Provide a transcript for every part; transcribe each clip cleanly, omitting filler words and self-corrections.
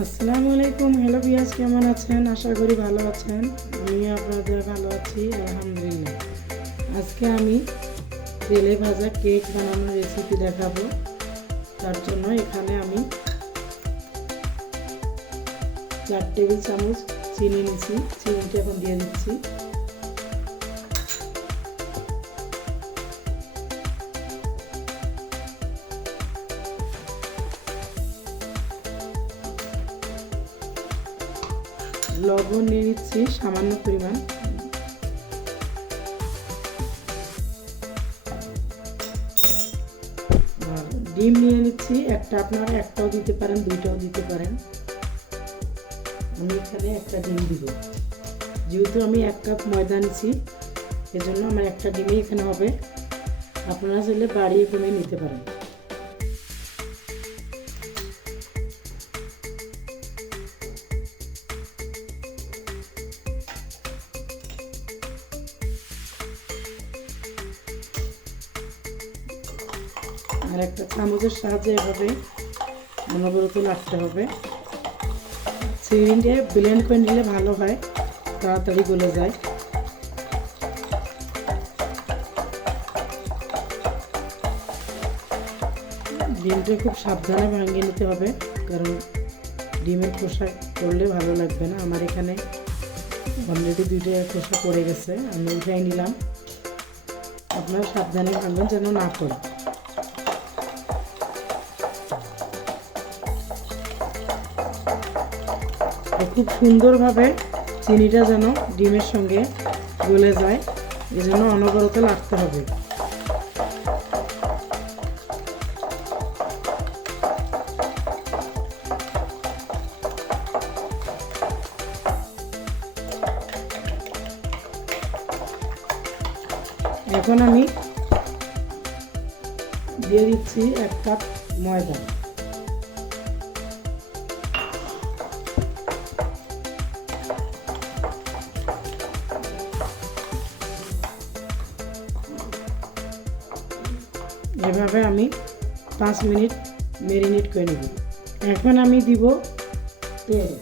আসসালামু আলাইকুম। Hello viewers, কেমন আছেন? আশা করি ভালো আছেন। আমিও আপনাদের ভালো আছি, আলহামদুলিল্লাহ। আজকে আমি তেলে ভাজা কেক বানানোর রেসিপি দেখাবো। তার জন্য এখানে আমি 4 টেবিল চামচ চিনি নিয়েছি। চিনিটা এখন দিয়ে দিচ্ছি। লবণ নিয়ে নিচ্ছি সামান্য পরিমাণ। আর ডিম নিয়ে নিচ্ছি একটা, আপনারা একটাও দিতে পারেন, দুইটাও দিতে পারেন। আমি এখানে একটা ডিম দিব, যেহেতু আমি 1 কাপ ময়দা নিচ্ছি, এজন্য আমার একটা ডিমই এখানে হবে। আপনারা চাইলে বাড়িয়ে কমে নিতে পারেন। আর একটা চামচের সাহায্যে এভাবে অনবরত লাগতে হবে। চিনিটা ব্লেন্ড করে নিলে ভালো হয়, তাড়াতাড়ি গলে যায়। ডিমটা খুব সাবধানে ভাঙিয়ে নিতে হবে, কারণ ডিমের খোসা করলে ভালো লাগবে না। আমার এখানে অলরেডি 2টা খোসা পড়ে গেছে, আমি উঠাই নিলাম। আপনারা সাবধানে ভাঙবেন যেন না পড়ে। খুব সুন্দরভাবে চিনিটা যেন ডিমের সঙ্গে গলে যায়, এই জন্য অনবরত লাগতে হবে। এখন আমি দিয়ে দিচ্ছি 1 কাপ ময়দা। এভাবে আমি 5 মিনিট ম্যারিনেট করে নেব। এখন আমি দিব তেল।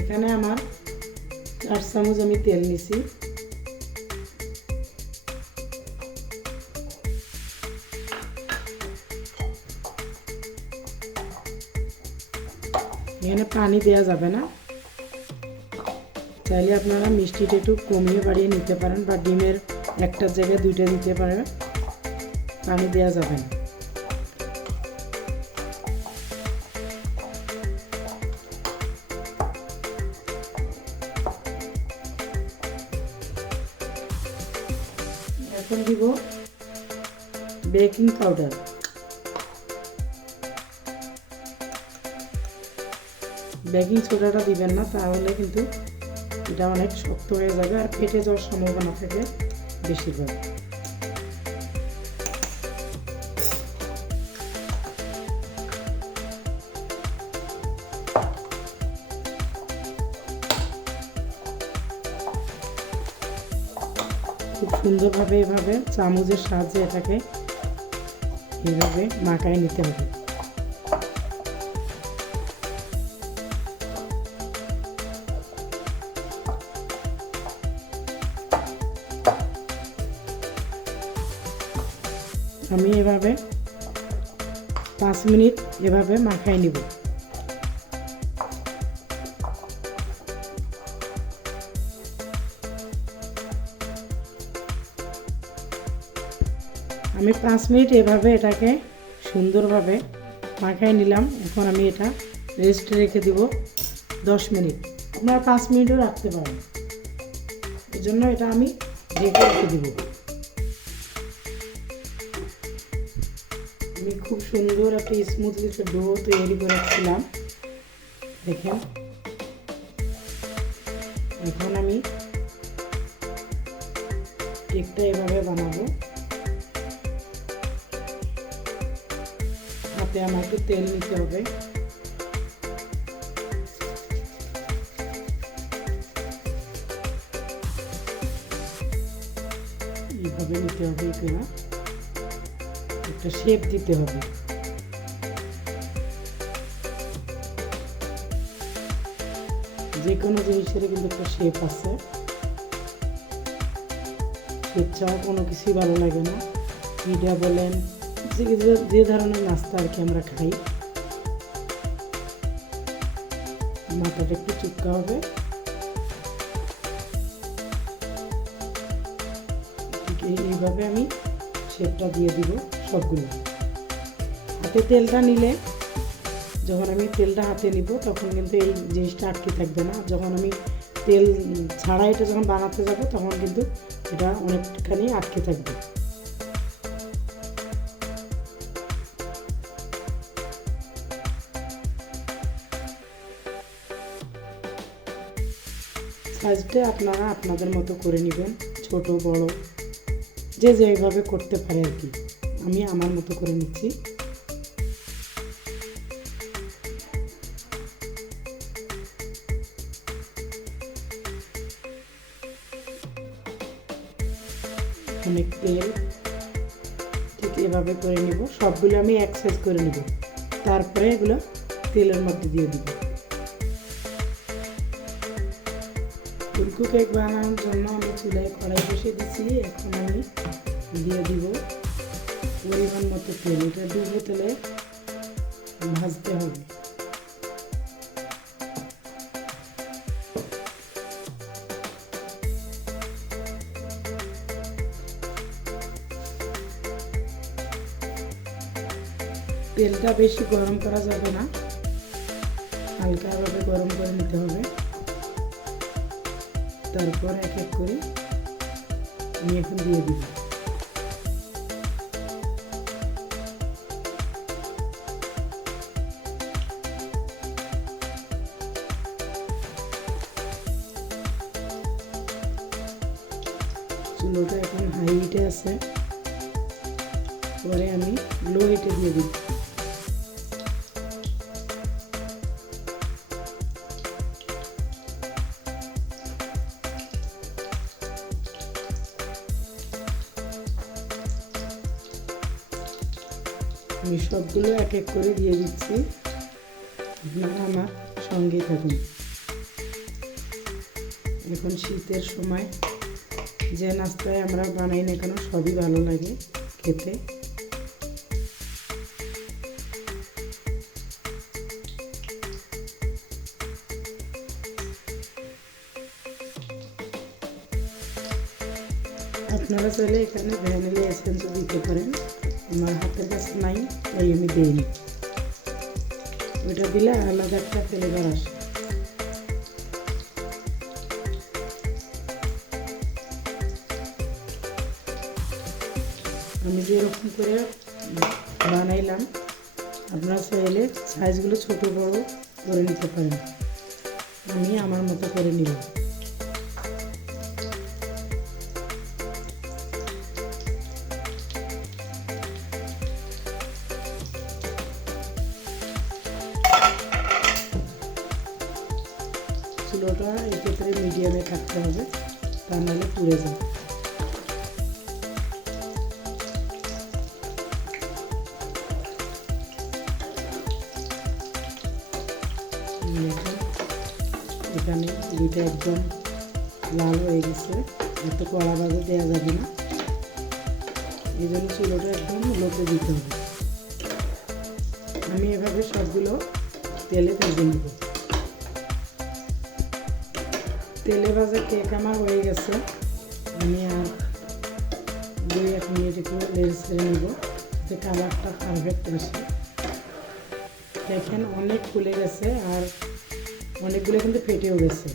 এখানে আমার 4 চামচ আমি তেল নিছি। এখানে পানি দেওয়া যাবে না, চাইলে আপনারা মিষ্টিটা একটু কমিয়ে বাড়িয়ে নিতে পারেন, বা ডিমের একটার জায়গায় 2টা দিতে পারেন। পানি দেওয়া যাবে না। এখন দিব বেকিং পাউডার। বেকিং সোডাটা দিবেন না, তাহলে কিন্তু এটা অনেক শক্ত হয়ে যাবে আর ফেটে যাওয়ার সম্ভাবনা থাকে বেশিরভাগ। খুব সুন্দরভাবে এভাবে চামচের সাহায্যে এটাকে এইভাবে মাখায় নিতে হবে। আমি এভাবে 5 মিনিট এভাবে মাখাই নিব। আমি 5 মিনিট এভাবে এটাকে সুন্দরভাবে মাখাই নিলাম। এখন আমি এটা রেস্টে রেখে দিব 10 মিনিট। আপনারা 5 মিনিটও রাখতে পারেন, এই জন্য এটা আমি ঢেকে রেখে দিব। আমি খুব সুন্দর একটা স্মুথলি ডো তৈরি করেছিলাম, দেখেন। এখন আমি কেকটা এভাবে বানাবো। হাতে আমার একটু তেল নিতে হবে। এইভাবে নিতে হবে, এখানে একটা শেপ দিতে হবে। যে কোনো জিনিসের কিন্তু একটা শেপ আছে, শেপ ছাড়া কোনো কিছুই ভালো লাগে না। পিঠা বলেন, যে ধরনের নাস্তা আর কি আমরা খাই, মাথাটা একটু চুপকা হবে। এইভাবে আমি শেপটা দিয়ে দিব সবগুলো। হাতে তেলটা নিলে, যখন আমি তেলটা হাতে নিব তখন কিন্তু এই জিনিসটা আটকে থাকবে না। যখন আমি তেল ছাড়া এটা যখন বানাতে যাব তখন কিন্তু এটা অনেকখানি আটকে থাকবে। সাইজটা আপনারা আপনাদের মতো করে নেবেন, ছোট বড় যে যেভাবে করতে পারে আর কি। আমি আমার মতো করে নিচ্ছি। অনেক তেল, ঠিক এভাবে করে নিব। সবগুলো আমি এক সাইজ করে নিব, তারপরে এগুলো তেলের মধ্যে দিয়ে দিব। ফুলকো কেক বানানোর জন্য আমি চুলায় কড়াই বসিয়ে দিচ্ছি। এখন আমি দিয়ে দিব পরিমাণ মতো তেল। এটা ডুবো তেলে ভাজতে হবে। তেলটা বেশি গরম করা যাবে না, হালকাভাবে গরম করে নিতে হবে। তারপর এক এক করে আমি এখন দিয়ে দিব। চুলোটা এখন হাই হিটে আছে, পরে আমি লো হিটে দিয়ে দিব। আমি সবগুলো এক এক করে দিয়ে দিচ্ছি, আপনারা আমার সঙ্গেই থাকুন। এখন শীতের সময় যে নাস্তায় আমরা বানাই না কেন সবই ভালো লাগে খেতে। আপনারা চাইলে এখানে ভ্যানিলা এসেন্সও দিতে পারেন, আমার হাতের কাছে নাই তাই আমি দিইনি। ওইটা দিলে আলাদা একটা ফ্লেভার আসে। আমি যেরকম করে বানাইলাম আপনারা চাইলে সাইজগুলো ছোট বড় করে নিতে পারেন। আমি আমার মতো করে নিলাম। চুলোটা এক্ষেত্রে মিডিয়ামে থাকতে হবে, তা নাহলে পুড়ে যাবে। এখানে দুইটা একদম লাল হয়ে গেছে, এত কড়া ভাজা দেওয়া যাবে না, এই জন্য চুলোটা একদম লোতে দিতে হবে। আমি এভাবে সবগুলো তেলে ভেজে নেব। তেলে ভাজা কেক আমার হয়ে গেছে, আমি আর 2-1 মিনিট একটু নেড়ে ছেড়ে নেব, যাতে কালারটা পারফেক্ট আসে। দেখেন অনেক ফুলে গেছে আর অনেকগুলো কিন্তু ফেটেও গেছে।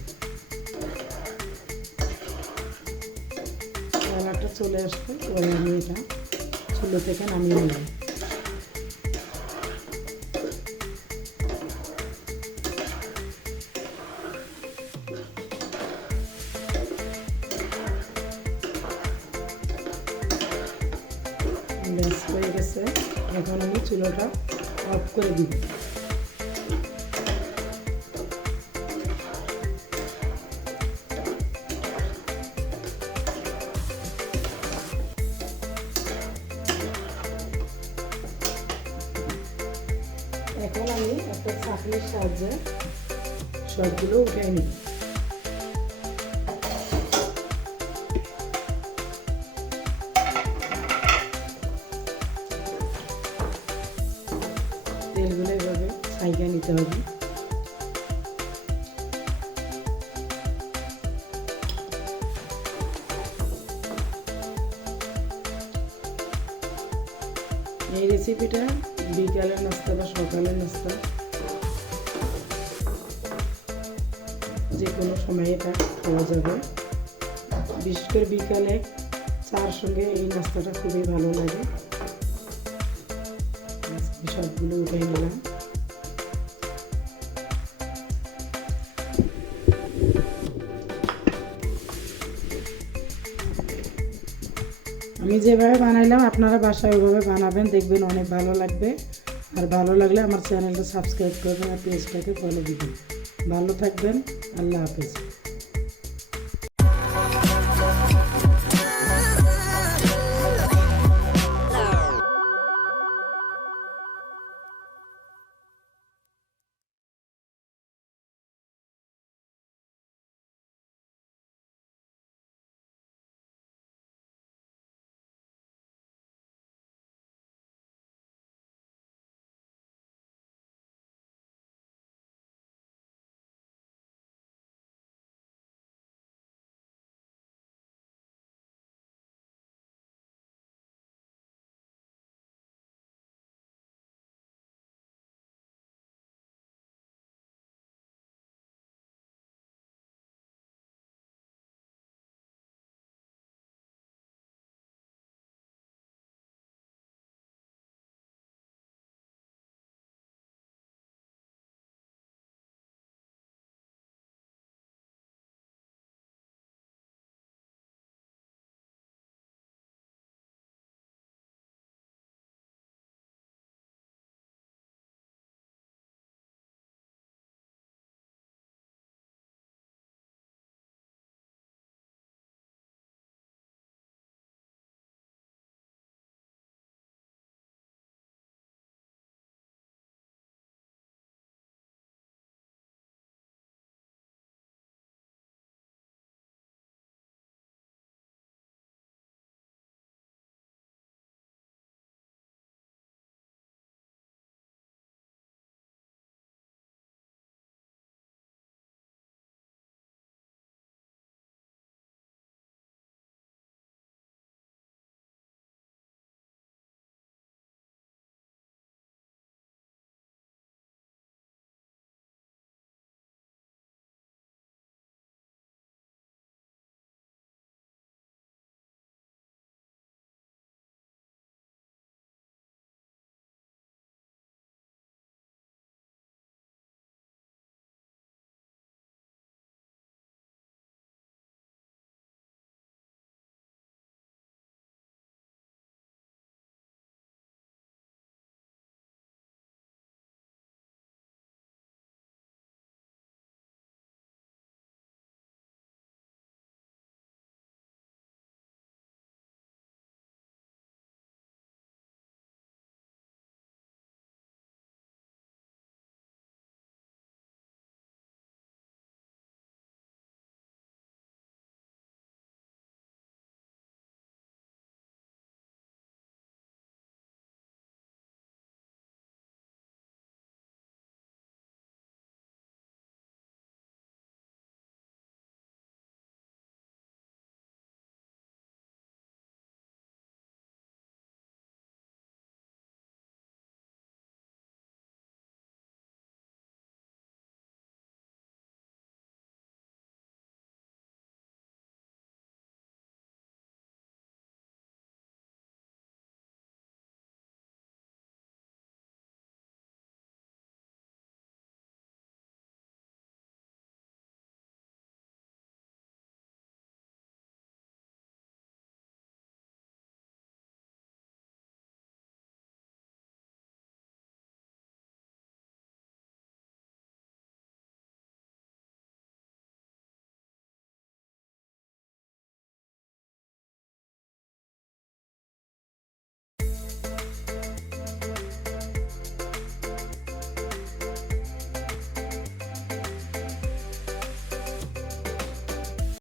কালারটা চলে আসবে, পরে আমি এটা চুলো থেকে নামিয়ে নেব। ব্যাস হয়ে গেছে, এখন আমি চুলোটা অফ করে দিব। আমি একটা ছাঁকনির সাহায্যে সবগুলো উঠে নিই। তেলগুলো এভাবে ছাইকা নিতে হবে। এই রেসিপিটা বিকালের নাস্তা বা সকালের নাস্তা যে কোনো সময় এটা খাওয়া যাবে। বিশেষ করে বিকালে চার সঙ্গে এই নাস্তাটা খুবই ভালো লাগে। সবগুলো উঠে নিলাম। আমি যেভাবে বানাইলাম আপনারা বাসায় ওইভাবে বানাবেন, দেখবেন অনেক ভালো লাগবে। আর ভালো লাগলে আমার চ্যানেলটা সাবস্ক্রাইব করবেন আর পেজটাকে ফলো দিবেন। ভালো থাকবেন। আল্লাহ হাফেজ।